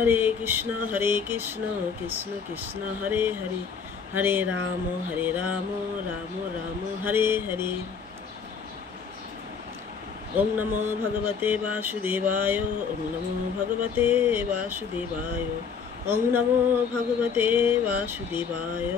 हरे कृष्ण कृष्ण कृष्ण हरे हरे, हरे राम राम राम हरे हरे। ओम नमो भगवते वासुदेवाय, ओम नमो भगवते वासुदेवाय, ओम नमो भगवते वासुदेवाय।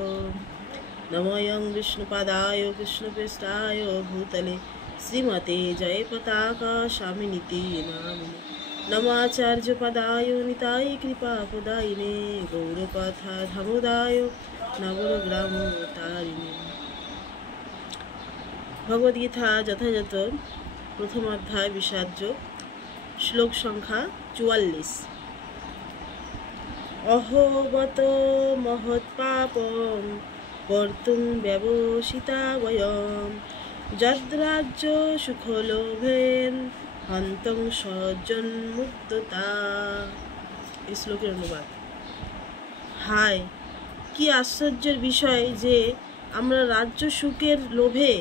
नमोऽयं विष्णुपादाय कृष्णपृष्ठाय भूतले श्रीमते जयपताका स्वामिनिति नामिने। नमाचार्यपदाय निताय कृपापदायिने, गौरकथा धमुदाय नगरग्रामतारिणे। भगवद्गीता যথাযথ प्रथम अध्याय विषादयोग, श्लोक संख्या 44। अहोबत महत्पापं कर्तुं व्यवसिता वयं, यद्राज्य सुखलोभेन हन्तं सज्जन्मुक्तता। इस श्लोकेर अनुवाद। हाय, কি আশ্চর্যের বিষয় যে আমরা রাজ্য সুখের লোভে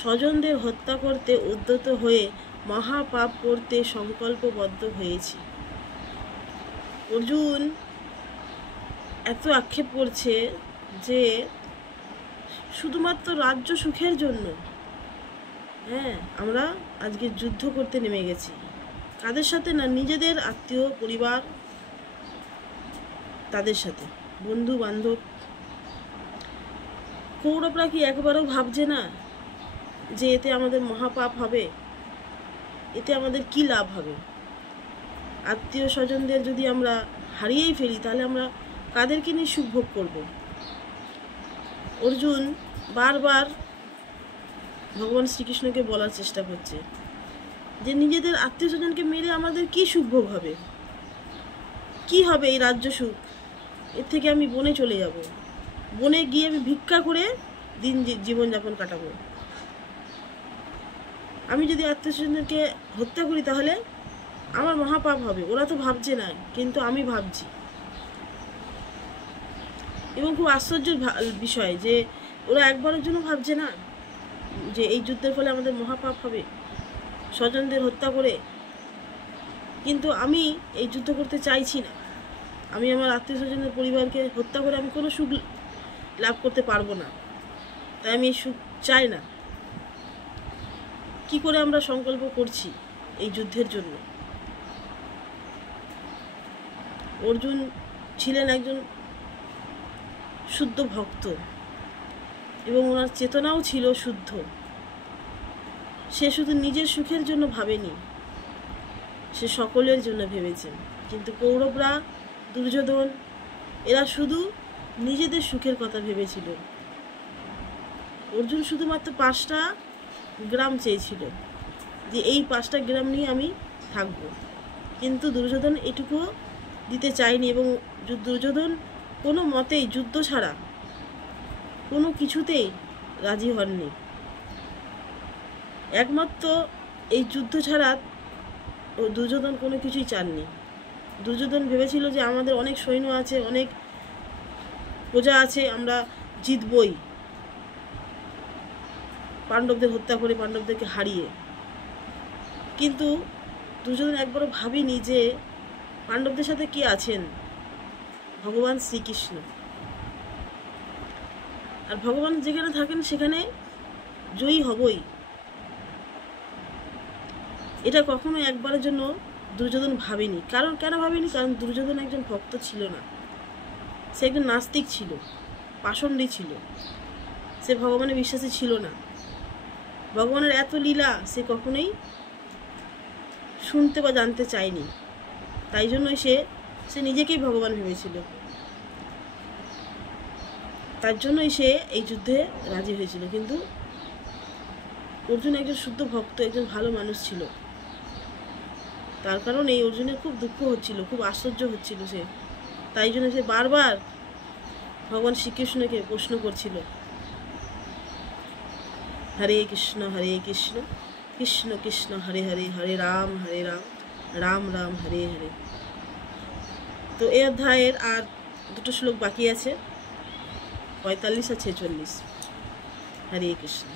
স্বজনদের হত্যা করতে উদ্যত হয়ে মহাপাপ করতে সংকল্পবদ্ধ হয়েছি। অর্জুন এত আক্ষেপ করছে যে শুধুমাত্র রাজ্য সুখের জন্য আমরা আজকে যুদ্ধ করতে নেমে গেছি। কাদের সাথে না, নিজেদের আত্মীয় পরিবার, তাদের সাথে বন্ধু বান্ধব। কৌরবরা কি একবারও ভাবছে না যে এতে আমাদের মহাপাপ হবে, এতে আমাদের কি লাভ হবে? আত্মীয় স্বজনদের যদি আমরা হারিয়েই ফেলি তাহলে আমরা কাদেরকে নিয়ে সুখ ভোগ করব? অর্জুন বারবার ভগবান শ্রীকৃষ্ণকে বলার চেষ্টা করছে যে নিজেদের আত্মীয় স্বজনকে মেরে আমাদের কি সুখ ভোগ হবে, কি হবে এই রাজ্য সুখ? এর থেকে আমি বনে চলে যাব, বনে গিয়ে আমি ভিক্ষা করে দিন জীবনযাপন কাটাবো। আমি যদি আত্মীয় স্বজনকে হত্যা করি তাহলে আমার মহাপাপ হবে। ওরা তো ভাবছে না, কিন্তু আমি ভাবছি। এবং খুব আশ্চর্যের বিষয় যে ওরা একবারের জন্য ভাবছে না যে এই যুদ্ধের ফলে আমাদের মহাপাপ হবে স্বজনদের হত্যা করে। কিন্তু আমি এই যুদ্ধ করতে চাইছি না। আমি আমার আত্মীয় স্বজনের পরিবারকে হত্যা করে আমি কোনো সুখ লাভ করতে পারবো না, তাই আমি এই সুখ চাই না। কি করে আমরা সংকল্প করছি এই যুদ্ধের জন্য? অর্জুন ছিলেন একজন শুদ্ধ ভক্ত এবং ওনার চেতনাও ছিল শুদ্ধ। সে শুধু নিজের সুখের জন্য ভাবেনি, সে সকলের জন্য ভেবেছেন। কিন্তু কৌরবরা, দুর্যোধন, এরা শুধু নিজেদের সুখের কথা ভেবেছিল। অর্জুন শুধুমাত্র 5টা গ্রাম চেয়েছিল যে এই 5টা গ্রাম নিয়ে আমি থাকব, কিন্তু দুর্যোধন এটুকু দিতে চায়নি। এবং দুর্যোধন কোনো মতেই যুদ্ধ ছাড়া কোনো কিছুতেই রাজি হননি। একমাত্র এই যুদ্ধ ছাড়া দুর্যোধন কোনো কিছুই চাননি। দুর্যোধন ভেবেছিল যে আমাদের অনেক সৈন্য আছে, অনেক প্রজা আছে, আমরা জিতবই পাণ্ডবদের হত্যা করে, পাণ্ডবদেরকে হারিয়ে। কিন্তু দুর্যোধন একবারও ভাবিনি যে পাণ্ডবদের সাথে কে আছেন? ভগবান শ্রীকৃষ্ণ। আর ভগবান যেখানে থাকেন সেখানে জয়ী হবই। এটা কখনো একবারের জন্য দুর্যোধন ভাবেনি। কেন ভাবেনি? কারণ দুর্যোধন একজন ভক্ত ছিল না, সে একজন নাস্তিক ছিল, পাষণ্ডী ছিল, সে ভগবানের বিশ্বাসী ছিল না। ভগবানের এত লীলা সে কখনোই শুনতে বা জানতে চায়নি। তাই জন্যই সে নিজেকেই ভগবান ভেবেছিল। তার জন্যই সে এই যুদ্ধে রাজি হয়েছিল। কিন্তু অর্জুন একজন শুদ্ধ ভক্ত, একজন ভালো মানুষ ছিল। তার কারণে এই অর্জুনের খুব দুঃখ হচ্ছিল, খুব আশ্চর্য হচ্ছিল সে। তাই জন্য সে বারবার ভগবান শ্রীকৃষ্ণকে প্রশ্ন করছিল, হরে কৃষ্ণ কৃষ্ণ কৃষ্ণ হরে হরে, হরে রাম রাম রাম হরে হরে। তো এই অধ্যায়ের আর 2টো শ্লোক বাকি আছে, 45 আর 46। হরে কৃষ্ণ।